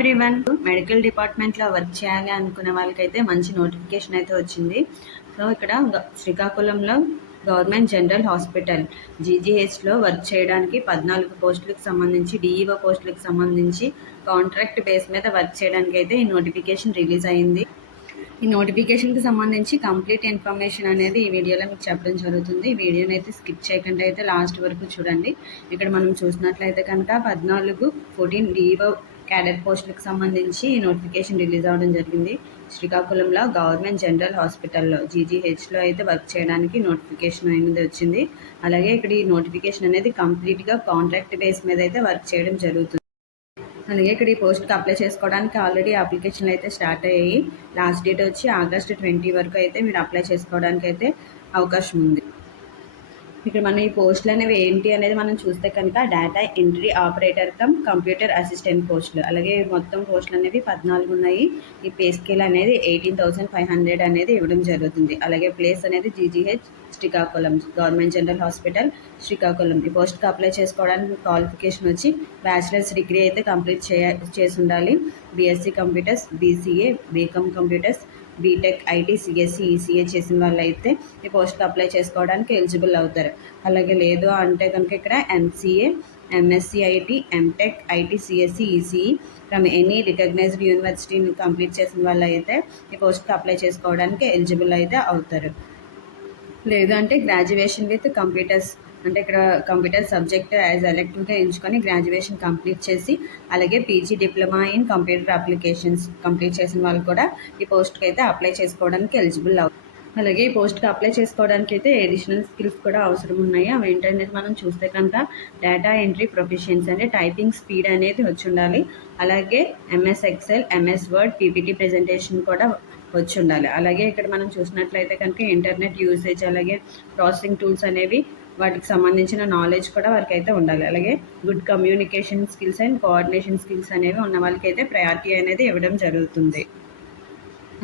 Everyone medical డిపార్ట్మెంట్లో work చేయాలి అనుకునే వాళ్ళకైతే మంచి నోటిఫికేషన్ అయితే వచ్చింది. సో ఇక్కడ గ- శ్రీకాకుళంలో గవర్నమెంట్ జనరల్ హాస్పిటల్ జీజీహెచ్లో వర్క్ చేయడానికి పద్నాలుగు పోస్టులకు సంబంధించి డిఈఓ పోస్టులకు సంబంధించి కాంట్రాక్ట్ బేస్ మీద వర్క్ చేయడానికి అయితే ఈ నోటిఫికేషన్ రిలీజ్ అయింది. ఈ నోటిఫికేషన్కి సంబంధించి కంప్లీట్ ఇన్ఫర్మేషన్ అనేది ఈ వీడియోలో మీకు చెప్పడం జరుగుతుంది. ఈ వీడియోని అయితే స్కిప్ చేయకుండా అయితే లాస్ట్ వరకు చూడండి. ఇక్కడ మనం చూసినట్లయితే కనుక పద్నాలుగు ఫోర్టీన్ డిఓ క్యాడర్ పోస్టులకు సంబంధించి నోటిఫికేషన్ రిలీజ్ అవ్వడం జరిగింది. శ్రీకాకుళంలో గవర్నమెంట్ జనరల్ హాస్పిటల్లో జీజీహెచ్లో అయితే వర్క్ చేయడానికి నోటిఫికేషన్ అనేది వచ్చింది. అలాగే ఇక్కడ ఈ నోటిఫికేషన్ అనేది కంప్లీట్గా కాంట్రాక్ట్ బేస్ మీద అయితే వర్క్ చేయడం జరుగుతుంది. అలాగే ఇక్కడ ఈ పోస్ట్కి అప్లై చేసుకోవడానికి ఆల్రెడీ అప్లికేషన్లు అయితే స్టార్ట్ అయ్యాయి. లాస్ట్ డేట్ వచ్చి ఆగస్ట్ ట్వంటీ వరకు అయితే మీరు అప్లై చేసుకోవడానికి అయితే అవకాశం ఉంది. ఇక్కడ మనం ఈ పోస్టులు అనేవి ఏంటి అనేది మనం చూస్తే కనుక data entry operator cum computer assistant పోస్టులు. అలాగే మొత్తం పోస్టులు అనేవి పద్నాలుగు ఉన్నాయి. ఈ పే స్కేల్ అనేది ఎయిటీన్ థౌసండ్ ఫైవ్ హండ్రెడ్ అనేది ఇవ్వడం జరుగుతుంది. అలాగే ప్లేస్ అనేది GGH Srikakulam government general hospital Srikakulam. ఈ పోస్ట్కి అప్లై చేసుకోవడానికి క్వాలిఫికేషన్ వచ్చి బ్యాచిలర్స్ డిగ్రీ అయితే కంప్లీట్ చేయ చేసి ఉండాలి. BSc computers BCA BCom computers BTech IT CSC ECA చేసిన వాళ్ళు అయితే ఈ పోస్ట్కి అప్లై చేసుకోవడానికి ఎలిజిబుల్ అవుతారు. అలాగే లేదు అంటే కనుక ఇక్కడ MCA MSc IT MTech IT CSC ECE from any recognised యూనివర్సిటీని కంప్లీట్ చేసిన వాళ్ళు అయితే ఈ పోస్ట్కి అప్లై చేసుకోవడానికి ఎలిజిబుల్ అయితే అవుతారు. లేదు. అంటే గ్రాడ్యుయేషన్ విత్ కంప్యూటర్స్ అంటే ఇక్కడ కంప్యూటర్ సబ్జెక్ట్ యాజ్ ఎలెక్టివ్గా ఎంచుకొని గ్రాడ్యుయేషన్ కంప్లీట్ చేసి అలాగే PG diploma in computer applications complete చేసిన వాళ్ళు కూడా ఈ పోస్ట్కి అయితే అప్లై చేసుకోవడానికి ఎలిజిబుల్ అవుతారు అలాగే ఈ పోస్ట్కి అప్లై చేసుకోవడానికి అయితే ఎడిషనల్ స్కిల్స్ కూడా అవసరం ఉన్నాయి. అవి ఏంటనేది మనం చూస్తే కనుక డేటా ఎంట్రీ ప్రొఫెషన్స్ అంటే టైపింగ్ స్పీడ్ అనేది వచ్చి ఉండాలి. అలాగే MS Excel MS Word PPT presentation కూడా వచ్చి ఉండాలి. అలాగే ఇక్కడ మనం చూసినట్లయితే కనుక ఇంటర్నెట్ యూసేజ్ అలాగే ప్రాసెసింగ్ టూల్స్ అనేవి వాటికి సంబంధించిన నాలెడ్జ్ కూడా వారికి అయితే ఉండాలి. అలాగే good communication skills and coordination skills అనేవి ఉన్న వాళ్ళకి అయితే ప్రయారిటీ అనేది ఇవ్వడం జరుగుతుంది.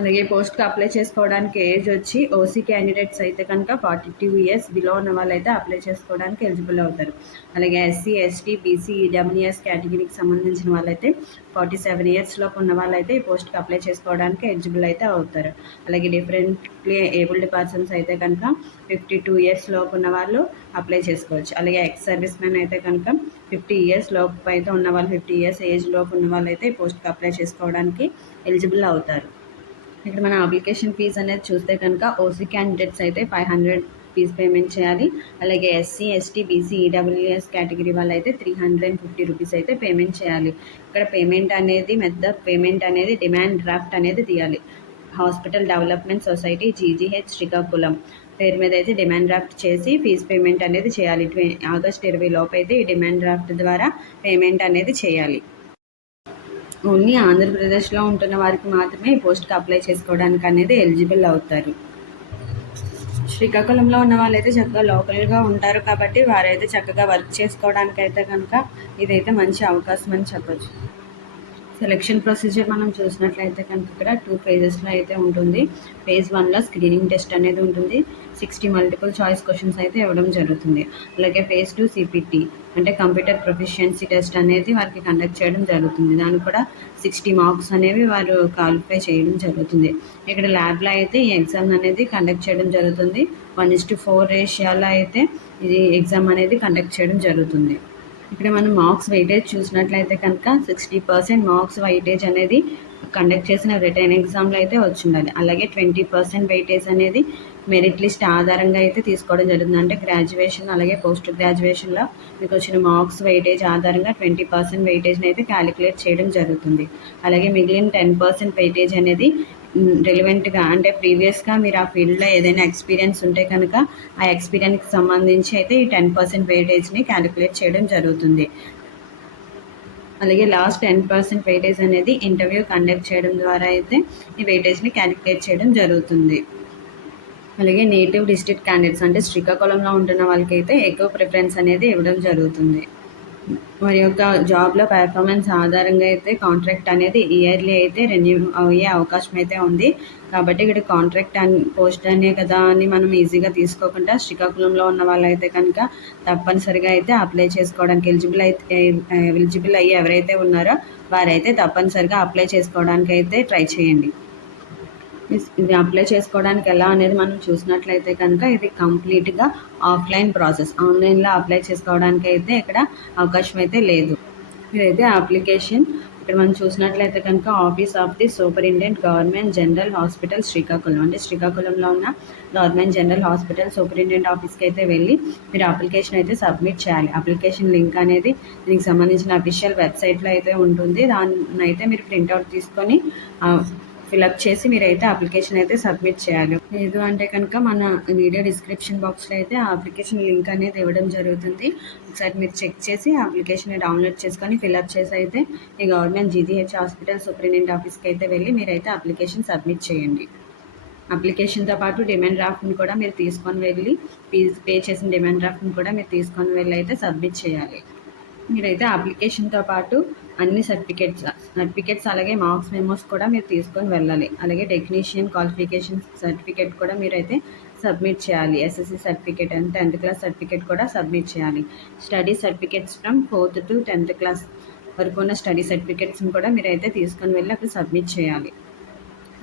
అలాగే పోస్ట్కి అప్లై చేసుకోవడానికి ఏజ్ వచ్చి ఓసీ క్యాండిడేట్స్ అయితే కనుక ఫార్టీ టూ ఇయర్స్ బిలో ఉన్న వాళ్ళైతే అప్లై చేసుకోవడానికి ఎలిజిబుల్ అవుతారు. అలాగే ఎస్సీ ఎస్టీ బీసీ ఈడబ్ల్యూఎస్ కేటగిరీకి సంబంధించిన వాళ్ళైతే ఫార్టీ సెవెన్ ఇయర్స్ లోపు ఉన్న వాళ్ళైతే ఈ పోస్ట్కి అప్లై చేసుకోవడానికి ఎలిజిబుల్ అయితే అవుతారు. అలాగే డిఫరెంట్లీ ఏబుల్డ్ పర్సన్స్ అయితే కనుక ఫిఫ్టీ టూ ఇయర్స్ లోపు ఉన్న వాళ్ళు అప్లై చేసుకోవచ్చు. అలాగే ఎక్స్ సర్వీస్ మెన్ అయితే కనుక ఫిఫ్టీ ఇయర్స్ లోపు అయితే ఉన్న వాళ్ళు ఫిఫ్టీ ఇయర్స్ ఏజ్ లోపు ఉన్న వాళ్ళైతే ఈ పోస్ట్కి అప్లై చేసుకోవడానికి ఎలిజిబుల్ అవుతారు. ఇక్కడ మన అప్లికేషన్ ఫీజ్ అనేది చూస్తే కనుక ఓసీ క్యాండిడేట్స్ అయితే ఫైవ్ హండ్రెడ్ ఫీజ్ పేమెంట్ చేయాలి. అలాగే SC ST BC EWS category వాళ్ళు అయితే three hundred and fifty rupees అయితే పేమెంట్ చేయాలి. ఇక్కడ పేమెంట్ అనేది మెథడ్ పేమెంట్ అనేది డిమాండ్ డ్రాఫ్ట్ అనేది తీయాలి. Hospital development society GGH Srikakulam. పేరు మీద అయితే డిమాండ్ డ్రాఫ్ట్ చేసి ఫీజ్ పేమెంట్ అనేది చేయాలి. ఆగస్ట్ ఇరవై లోపు అయితే ఈ డిమాండ్ డ్రాఫ్ట్ ద్వారా పేమెంట్ అనేది చేయాలి. ఓన్లీ ఆంధ్రప్రదేశ్లో ఉంటున్న వారికి మాత్రమే ఈ పోస్ట్కి అప్లై చేసుకోవడానికి అనేది ఎలిజిబుల్ అవుతారు. శ్రీకాకుళంలో ఉన్న వాళ్ళైతే చక్కగా లోకల్గా ఉంటారు కాబట్టి వారైతే చక్కగా వర్క్ చేసుకోవడానికి అయితే కనుక ఇదైతే మంచి అవకాశం అని చెప్పొచ్చు. సెలక్షన్ ప్రొసీజర్ మనం చూసినట్లయితే కనుక ఇక్కడ టూ ఫేజెస్లో అయితే ఉంటుంది. ఫేజ్ వన్లో స్క్రీనింగ్ టెస్ట్ అనేది ఉంటుంది. సిక్స్టీ మల్టిపుల్ చాయిస్ క్వశ్చన్స్ అయితే ఇవ్వడం జరుగుతుంది. అలాగే ఫేజ్ టూ సిపిటి అంటే కంప్యూటర్ ప్రొఫిషియన్సీ టెస్ట్ అనేది వారికి కండక్ట్ చేయడం జరుగుతుంది. దానికి కూడా సిక్స్టీ మార్క్స్ అనేవి వారు క్వాలిఫై చేయడం జరుగుతుంది. ఇక్కడ ల్యాబ్లో అయితే ఈ ఎగ్జామ్ అనేది కండక్ట్ చేయడం జరుగుతుంది. వన్ ఇస్ టు ఫోర్ రేషియాలో అయితే ఇది ఎగ్జామ్ అనేది కండక్ట్ చేయడం జరుగుతుంది. ఇక్కడ మనం మార్క్స్ వెయిటేజ్ చూసినట్లయితే కనుక సిక్స్టీ పర్సెంట్ మార్క్స్ వెయిటేజ్ అనేది కండక్ట్ చేసిన రిటర్న్ ఎగ్జామ్లో అయితే వచ్చి ఉండాలి అలాగే ట్వంటీ పర్సెంట్ వెయిటేజ్ అనేది మెరిట్ లిస్ట్ ఆధారంగా అయితే తీసుకోవడం జరుగుతుంది. అంటే గ్రాడ్యుయేషన్ అలాగే పోస్ట్ గ్రాడ్యుయేషన్లో మీకు వచ్చిన మార్క్స్ వెయిటేజ్ ఆధారంగా ట్వంటీ పర్సెంట్ వెయిటేజ్ని అయితే క్యాలిక్యులేట్ చేయడం జరుగుతుంది. అలాగే మిగిలిన టెన్ పర్సెంట్ వెయిటేజ్ అనేది రిలవెంట్గా అంటే ప్రీవియస్గా మీరు ఆ ఫీల్డ్లో ఏదైనా ఎక్స్పీరియన్స్ ఉంటే కనుక ఆ ఎక్స్పీరియన్స్కి సంబంధించి అయితే ఈ టెన్ పర్సెంట్ వెయిటేజ్ని క్యాలిక్యులేట్ చేయడం జరుగుతుంది. అలాగే లాస్ట్ టెన్ పర్సెంట్ వెయిటేజ్ అనేది ఇంటర్వ్యూ కండక్ట్ చేయడం ద్వారా అయితే ఈ వెయిటేజ్ని క్యాలిక్యులేట్ చేయడం జరుగుతుంది. అలాగే నేటివ్ డిస్ట్రిక్ట్ క్యాండిడేట్స్ అంటే శ్రీకాకుళంలో ఉంటున్న వాళ్ళకైతే ఎక్కువ ప్రిఫరెన్స్ అనేది ఇవ్వడం జరుగుతుంది. వారి యొక్క జాబ్లో పెర్ఫార్మెన్స్ ఆధారంగా అయితే కాంట్రాక్ట్ అనేది ఇయర్లీ అయితే రెన్యూ అయ్యే అవకాశం అయితే ఉంది. కాబట్టి ఇక్కడ కాంట్రాక్ట్ అన్ పోస్ట్ అనే కదా అని మనం ఈజీగా తీసుకోకుండా శ్రీకాకుళంలో ఉన్న వాళ్ళైతే కనుక తప్పనిసరిగా అయితే అప్లై చేసుకోవడానికి ఎలిజిబుల్ అయితే ఎలిజిబుల్ అయ్యి ఎవరైతే ఉన్నారో వారైతే తప్పనిసరిగా అప్లై చేసుకోవడానికి అయితే ట్రై చేయండి. అప్లై చేసుకోవడానికి ఎలా అనేది మనం చూసినట్లయితే కనుక ఇది కంప్లీట్గా ఆఫ్లైన్ ప్రాసెస్ ఆన్లైన్లో అప్లై చేసుకోవడానికి అయితే ఇక్కడ అవకాశం అయితే లేదు. ఇదైతే అప్లికేషన్ ఇక్కడ మనం చూసినట్లయితే కనుక office of the superintendent government general hospital Srikakulam. అంటే శ్రీకాకుళంలో ఉన్న గవర్నమెంట్ జనరల్ హాస్పిటల్ సూపరింటెండెంట్ ఆఫీస్కి అయితే వెళ్ళి మీరు అప్లికేషన్ అయితే సబ్మిట్ చేయాలి. అప్లికేషన్ లింక్ అనేది దీనికి సంబంధించిన అఫీషియల్ వెబ్సైట్లో అయితే ఉంటుంది. దాన్ని అయితే మీరు ప్రింట్అవుట్ తీసుకొని ఫిలప్ చేసి మీరైతే అప్లికేషన్ అయితే సబ్మిట్ చేయాలి. లేదు అంటే కనుక మన వీడియో డిస్క్రిప్షన్ బాక్స్లో అయితే ఆ అప్లికేషన్ లింక్ అనేది ఇవ్వడం జరుగుతుంది. ఒకసారి మీరు చెక్ చేసి అప్లికేషన్ డౌన్లోడ్ చేసుకొని ఫిలప్ చేసి అయితే ఈ గవర్నమెంట్ జీజీహెచ్ హాస్పిటల్ సూపరింటెండెంట్ ఆఫీస్కి అయితే వెళ్ళి మీరైతే అప్లికేషన్ సబ్మిట్ చేయండి. అప్లికేషన్తో పాటు డిమాండ్ డ్రాఫ్ట్ని కూడా మీరు తీసుకొని వెళ్ళి ఫీజు పే చేసిన డిమాండ్ డ్రాఫ్ట్ని కూడా మీరు తీసుకొని వెళ్ళి అయితే సబ్మిట్ చేయాలి. మీరైతే అప్లికేషన్తో పాటు అన్ని సర్టిఫికేట్స్ సర్టిఫికేట్స్ అలాగే మార్క్స్ మెమోస్ కూడా మీరు తీసుకొని వెళ్ళాలి. అలాగే టెక్నీషియన్ క్వాలిఫికేషన్ సర్టిఫికేట్ కూడా మీరైతే సబ్మిట్ చేయాలి. SSC certificate and tenth class certificate కూడా సబ్మిట్ చేయాలి. Study certificates from fourth to tenth class వరకు ఉన్న స్టడీ సర్టిఫికేట్స్ని కూడా మీరైతే తీసుకొని వెళ్ళి అక్కడ సబ్మిట్ చేయాలి.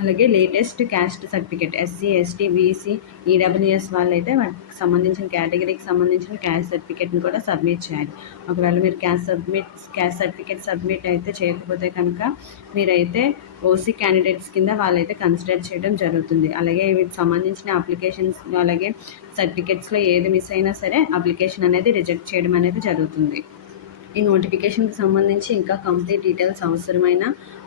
అలాగే latest caste certificate SC ST BC EWS వాళ్ళైతే వాటికి సంబంధించిన కేటగిరీకి సంబంధించిన క్యాస్ట్ సర్టిఫికేట్ని కూడా సబ్మిట్ చేయాలి. ఒకవేళ మీరు caste submit caste certificate submit అయితే చేయకపోతే కనుక మీరైతే ఓసీ క్యాండిడేట్స్ కింద వాళ్ళైతే కన్సిడర్ చేయడం జరుగుతుంది. అలాగే వీటికి సంబంధించిన అప్లికేషన్స్ అలాగే సర్టిఫికేట్స్లో ఏది మిస్ అయినా సరే అప్లికేషన్ అనేది రిజెక్ట్ చేయడం అనేది జరుగుతుంది. ఈ నోటిఫికేషన్కి సంబంధించి ఇంకా కంప్లీట్ డీటెయిల్స్ అవసరమైన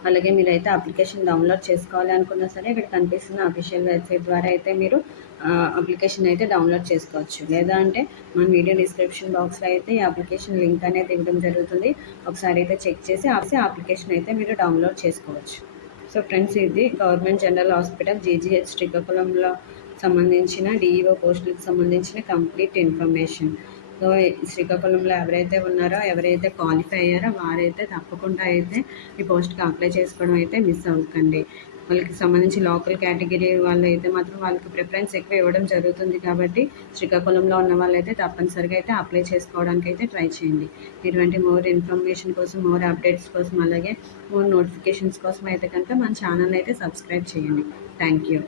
అలాగే మీరైతే అప్లికేషన్ డౌన్లోడ్ చేసుకోవాలి అనుకున్నా సరే ఇక్కడ కనిపిస్తున్న అఫీషియల్ వెబ్సైట్ ద్వారా అయితే మీరు అప్లికేషన్ అయితే డౌన్లోడ్ చేసుకోవచ్చు. లేదా అంటే మన వీడియో డిస్క్రిప్షన్ బాక్స్లో అయితే ఈ అప్లికేషన్ లింక్ అనేది ఇవ్వడం జరుగుతుంది. ఒకసారి అయితే చెక్ చేసి ఆ అప్లికేషన్ అయితే మీరు డౌన్లోడ్ చేసుకోవచ్చు. సో ఫ్రెండ్స్ ఇది గవర్నమెంట్ జనరల్ హాస్పిటల్ జీజీహెచ్ శ్రీకాకుళంలో సంబంధించిన డిఈఓ పోస్టులకు సంబంధించిన కంప్లీట్ ఇన్ఫర్మేషన్ శ్రీకాకుళంలో ఎవరైతే ఉన్నారో ఎవరైతే క్వాలిఫై అయ్యారో వారైతే తప్పకుండా అయితే ఈ పోస్ట్కి అప్లై చేసుకోవడం అయితే మిస్ అవ్వకండి వాళ్ళకి సంబంధించి లోకల్ కేటగిరీ వాళ్ళు అయితే మాత్రం వాళ్ళకి ప్రిఫరెన్స్ ఎక్కువ ఇవ్వడం జరుగుతుంది కాబట్టి శ్రీకాకుళంలో ఉన్న వాళ్ళైతే తప్పనిసరిగా అయితే అప్లై చేసుకోవడానికి అయితే ట్రై చేయండి. ఇటువంటి మోర్ ఇన్ఫర్మేషన్ కోసం మోర్ అప్డేట్స్ కోసం అలాగే మోర్ నోటిఫికేషన్స్ కోసం అయితే కనుక మన ఛానల్ అయితే సబ్స్క్రైబ్ చేయండి. Thank you